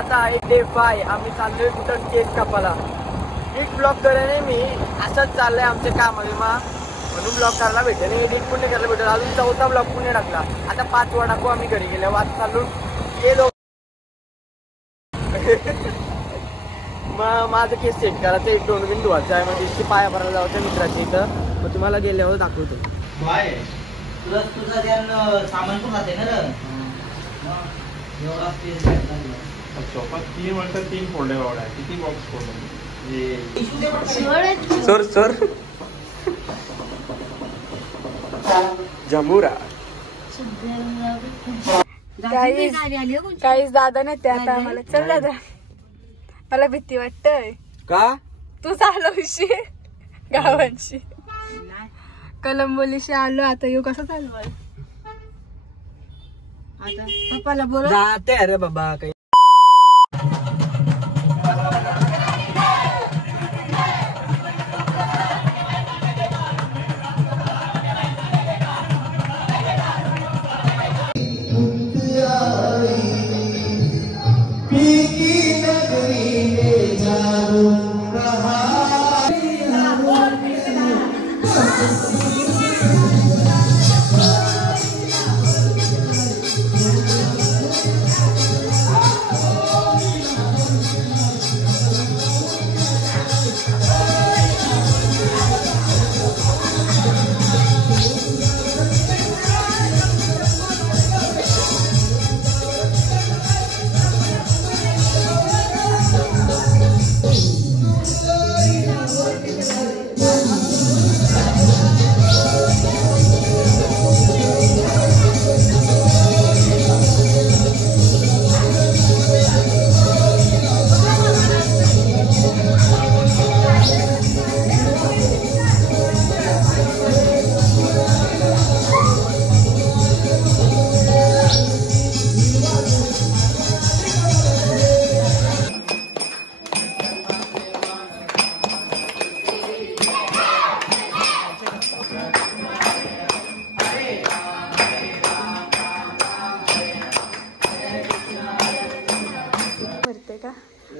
आता आहे डे 5. आम्ही चाललोय कुठं केक कापायला. एक ब्लॉग करायला मी असंच चाललंय आमच्या कामामध्ये म्हणून ब्लॉग करायला भेटेल, एडिट पण नाही करायला भेटेल. अजून 4था ब्लॉग पुणे टाकला. आता 5 वडाको आम्ही घरी गेलो. वाद चालून गेलो. मग माझं केस सेट करायचं, एक 2 बिन धुवायचं आहे. मग तिची पाया भरायला जायचं मित्राच्या इथं. मग तुम्हाला गेल्यावर दाखवतो. तुझा सामान पण राहते ना एवढा स्पेस सोफा 3 वर्षात 3 फोल्डर एवढा आहे. किती बॉक्स सर सर जमुरा काहीच दादा नाही ते आता आम्हाला. चल दादा, मला भीती वाटतय. का तू चालवशी गावांशी कलंबोलीशी आलो. आता येऊ कसं चालवाय आता पप्पाला बोल जाते. अरे बाबा काही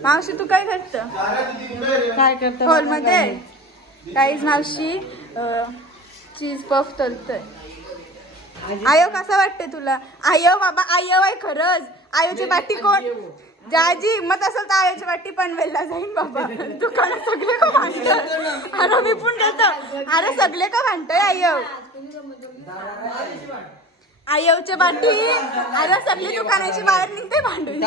मावशी तू काय करत हॉल मध्ये? काहीच मावशी चीज पफ तलतोय. आयो कसा वाटते तुला? आयो बाबा आयो आहे खरंच. आयोची बाटी कोण जाजी मत असेल तर आयोची बाटी पनवेलला जाईन बाबा. दुकानात सगळे का भांडत? अरे मी पण देतो. अरे सगळे का भांडतोय आयो? आयोच्या बाटी अरे सगळी दुकानाची बाहेर निघते भांडून.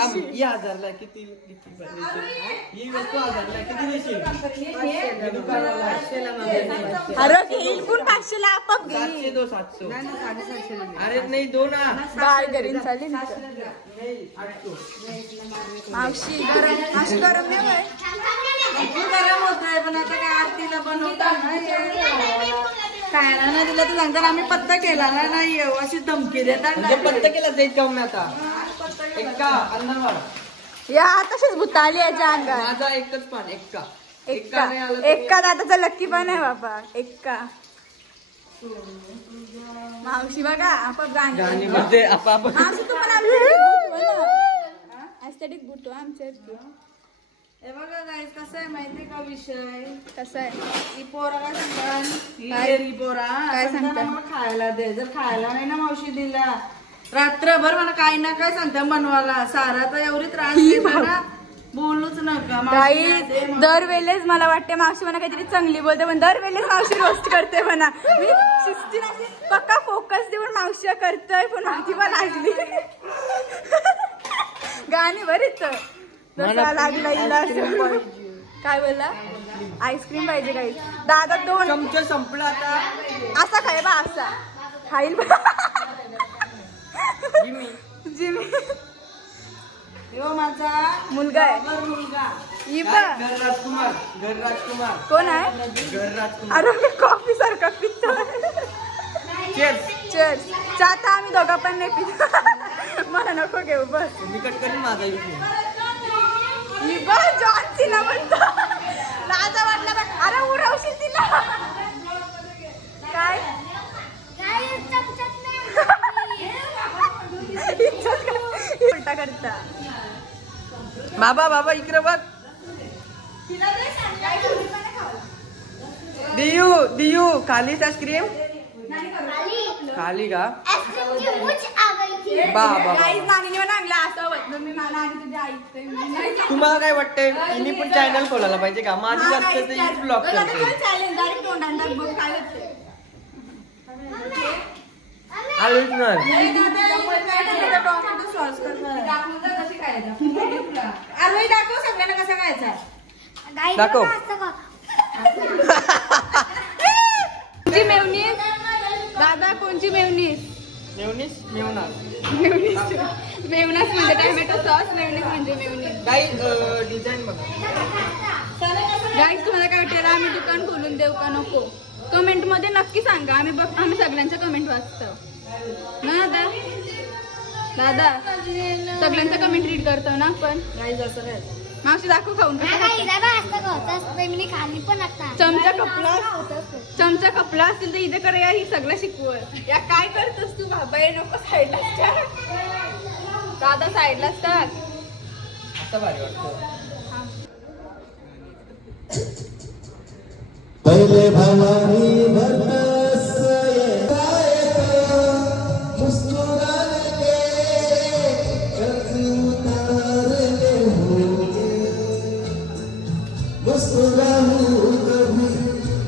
अरे घेईल कोण 500ला आपाप घेईल. अरे नाही 2 बाय घरी चालेल. मावशी मावशी गरम नाही होय? गरम होत आहे पण आता काय आरतीला बनवता खायला नाही दिलं तर सांगतात आम्ही पत्ता केला नाही येऊ अशी धमकी देतात. पत्ता केला जाईल का मी आता? एक्का अन्नावर या तशीच भूताली याच्या अंगात. माझा एकच पान एक्का एक्का एक्का दादाचा लक्की पण आहे बाबा. एक्का मावशी बघा आपाप गाणी म्हणजे आपाप. मावशी तू पण ऍस्थेटिक बुटो आमच्या. हे बघा गाईस कसं आहे माहितीये का विषय? कसं आहे ही पोरा काय सांगतात? ही पोरा काय सांगतात? मला खायला दे. जर खायला नाही ना मावशी दिला रात्रभर मला काही ना काय सांगता बनवायला. सारा तर एवढी त्रास देते ना बोलूच नका. काही दरवेळेस मला वाटते मावशी म्हणा काहीतरी चांगली बोलते पण दरवेळेस मावशी रोस्ट करते म्हणा. मी शिस्तीने पक्का फोकस देऊन मावशी करतोय पण माझी पण लागली गाणी बरीच लागला इला. काय बोलला? आईस्क्रीम पाहिजे काही. दादा 2 चमचे संपला आता. असा खाय बा असा खाईल जिमी यो माझा मुलगा आहे. मुलगा. ही बघ. घर राजकुमार कोण आहे? घर राजकुमार. अरे कॉफी सारखा पितो. चेअर्स. चाहता आम्ही दोघा पण नाही पितो. मला नको घेऊ बस. मी कट करीन माझा ही बघ जॉन सीना म्हणतो. लाजा वाटला बघ. अरे उडवशील तिला. काय उलटा करता. बाबा इकडे बघ. दियू खालीच आईस्क्रीम खाली का बाबा. तुम्हाला काय वाटतंय हिने पण चॅनल खोलायला पाहिजे का? माझी जास्त ब्लॉग करते. आलोच नाही. टोमॅटो सॉस अरे दाखव सगळ्यांना कसा खायचा. दाखव. कोणची मेवणीस दादा? कोणची मेवणीस? मेवनास म्हणजे टोमॅटो सॉस. मेवणीस म्हणजे मेवणीस. डिझाईन बघा. गाईस तुम्हाला काय वाटतं आम्ही दुकान खोलून देऊ का नको? कमेंट मध्ये नक्की सांगा. आम्ही सगळ्यांच्या कमेंट वाचतो ना दादा. सगळ्यांचं कमेंट रीड करतो ना आपण. गाईज असं काय मावशी दाखव खाऊन. चमचा कपला असतील तर इथे कर. ही सगळं शिकवल. या काय करतोस तू बाबा? हे नको साईडला दादा. साईडलाच टाक. आता भारी वाटतं. पहले भवानी बरस मुस्कुराने के कर्ज उतारने होंगे. मुस्कुराऊं कभी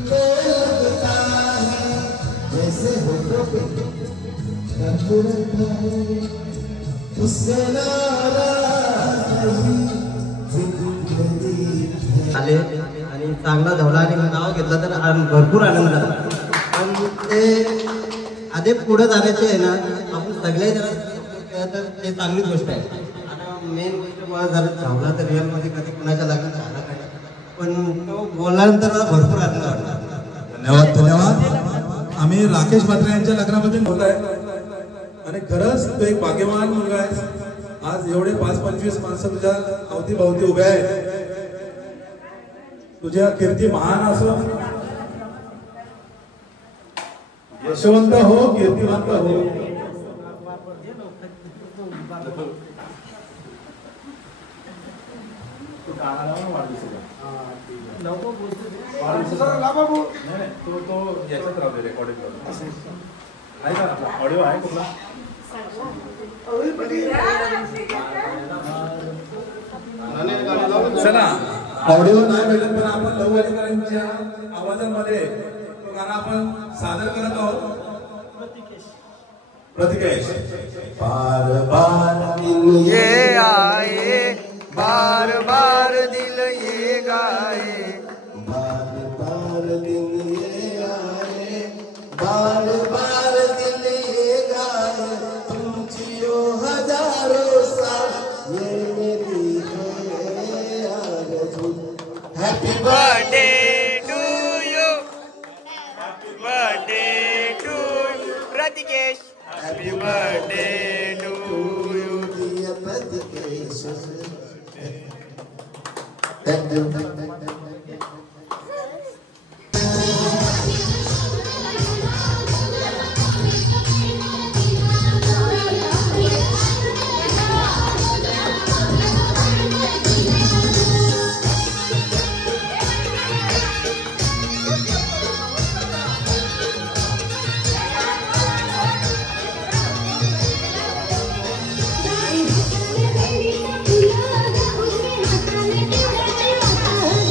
तो लगता है जैसे होठों पे कर्पूर रखा है. उससे नाराज नहीं जिंदगी आले आणि चांगला धवला आणि नाव घेतलं तर भरपूर आनंद झाला. पण ते आधी पुढे जाण्याचे आहे ना आपण सगळे जरा तर ते चांगलीच गोष्ट आहे. आता मेन गोष्ट मला जरा धावला तर रिअलमध्ये कधी कुणाच्या लग्नात झाला काय पण तो बोलल्यानंतर मला भरपूर आनंद वाटला. धन्यवाद. आम्ही राकेश म्हात्रे यांच्या लग्नामध्ये होत आहे आणि खरंच तो एक भाग्यवान मुलगा आहे. आज एवढे 5-25 माणसं तुझ्या अवतीभोवती उभे आहेत. तुझ्या कीर्ती महान असो. यशवंत हो कीर्तिवंत हो. तो याच्यात राहतो रेकॉर्डिंग आहे का आपला ऑडिओ आहे कुठला? चला ऑडिओ नाही भेटत पण आपण लवकरांच्या आवाजामध्ये तो गाणं आपण सादर करत आहोत. प्रतिकेश. बार बार ये आए बार बार दिल ये गाए. बार बार दिन ये आए बार बार दिल ये गाए. तुम जियो हजारों साल ये मेरी है आरज़ू. Happy birthday to you. Happy birthday to Pratikesh. Happy birthday to you. Pratikesh. Thank you. Thank you.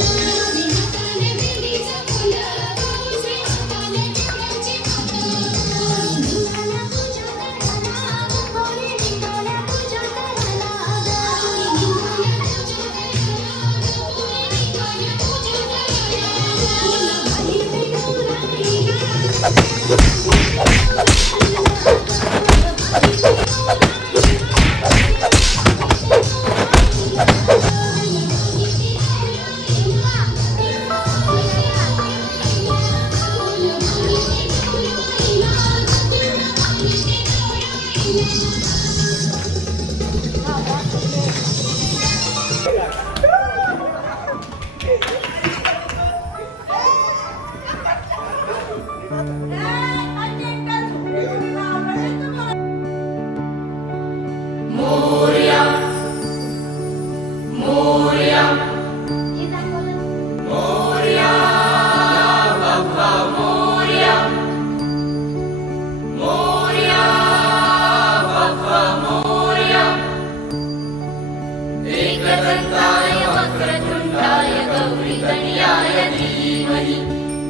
एकदन्ताय वक्रतुण्डाय गौरीतनयाय धीमहि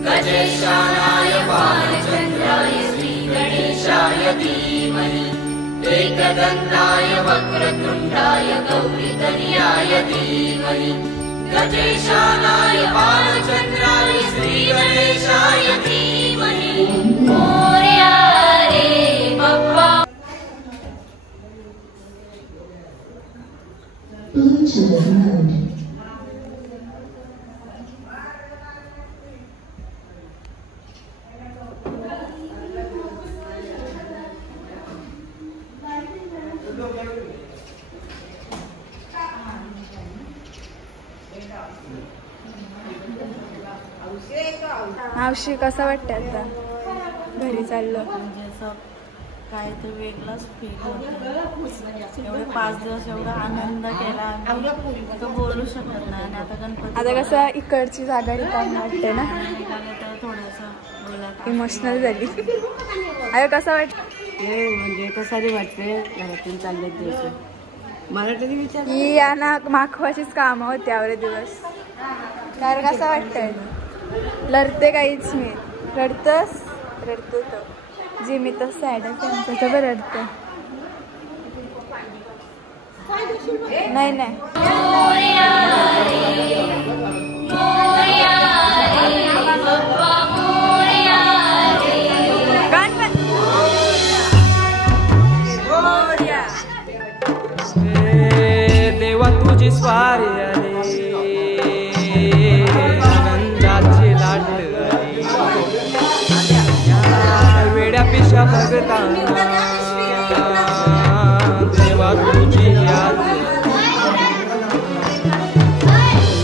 गजेशानाय बालचन्द्राय श्रीगणेशाय धीमहि एकदन्ताय वक्रतुण्डाय गौरीतनयाय धीमहि गजेशानाय बालचन्द्राय श्रीगणेशाय धीमहि मोरया रे बाप्पा। मावशी कसं वाटतं आता घरी चाललं? म्हणजे असं काय तर वेगळाच फील होतं. एवढे 5 दिवस एवढा आनंद केला आम्ही, तर बोलू शकत नाही. आणि आता गणपती आता कसं इकडची जागा रिकामी वाटते ना, तर थोडंसं बोला इमोशनल झाली. अरे कसं वाटतं? ते म्हणजे कसारी वाटते घरातून चालले दिवस. मला तरी विचार ही या ना माखवाचीच कामं होती एवढे दिवस. कारण कसं वाटतंय? लढते काहीच मी. रडतस रडतो तो जी मी तर सॅडच आहे बरं रडते. नाही नाही देवा तुझी स्वारी अरे आनंदाची लाट वेड्या पिशा भगतांना देवा तुझी याद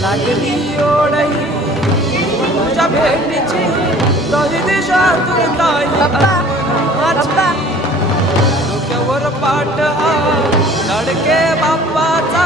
लागली ओढही तुझ्या भेटीची तरी दिशा तुरताई डोक्यावर पाठ हा लडके बाप्पाचा.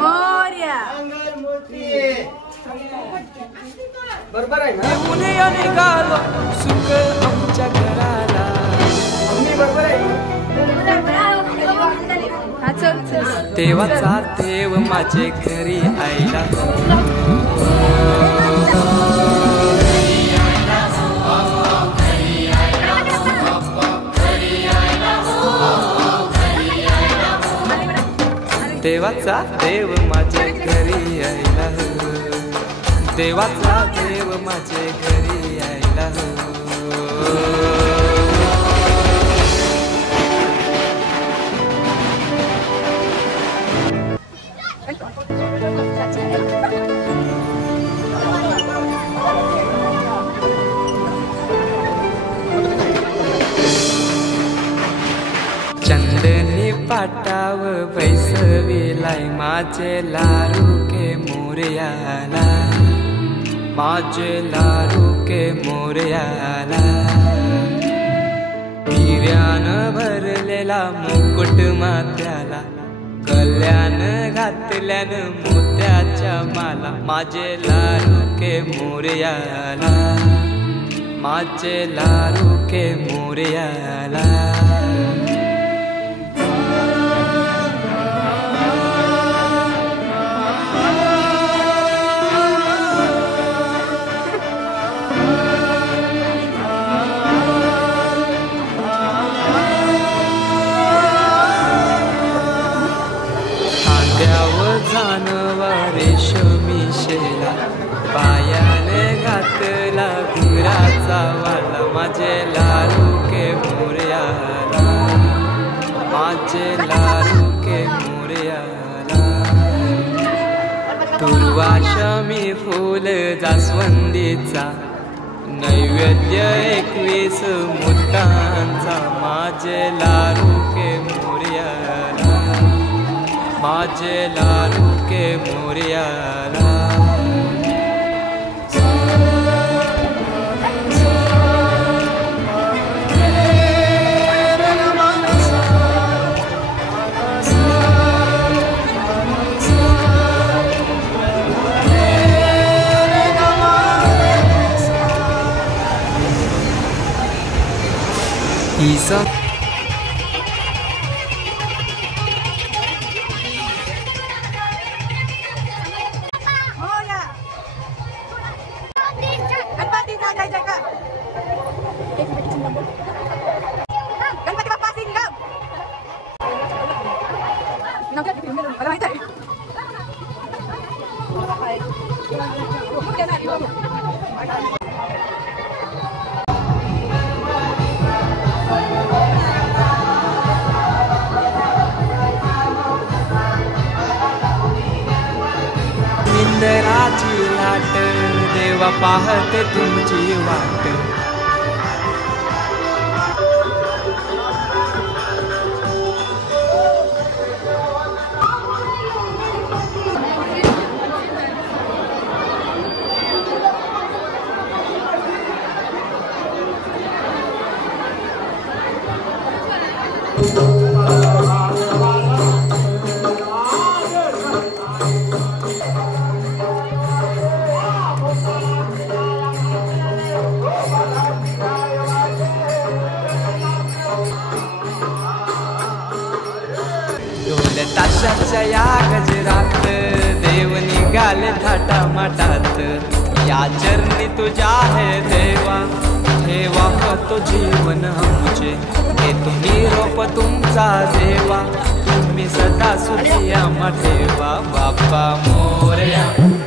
मोरया बरोबर आहे ना? पुण्या निघालो सुख आमच्या घराला. बरोबर आहे. हा चल चल. देवाचा देव माझे घरी आईला देवाचा देव माझे घरी यायला हो. देवाचा देव माझे घरी यायला हो. चंदनी पाटाव बैसविलाय माझे लारू के मोरयाला. माझे लारू के मोरयाला. हिऱ्यानं भरलेला मुकुट माथ्याला कल्याण घातल्यानं मोत्याच्या माला. माझे लारू के मोरयाला. माझे लारू के मोरयाला. रेशमी शेला पायाने घातला घुराचा वाला. माझे लारू के मोरयाला. माझे लारू के मोरयाला. दुर्वाशमी फूल जास्वंदीचा नैवेद्य 21 मोदकांचा. माझे लारू के मोरयाला. माझे लारू के मोरयाला. निंदराची लाट देवा पाहते तुमची वाट. ताशाच्या या गजरात देव निघाले थाटामाटात. या चरणी तुझ्या आहे देवा ठेवा तो जीवन आमचे. हे तुम्ही रोप तुमचा देवा तुम्ही सदा सुखी आम्हा ठेवा. बाप्पा मोरया.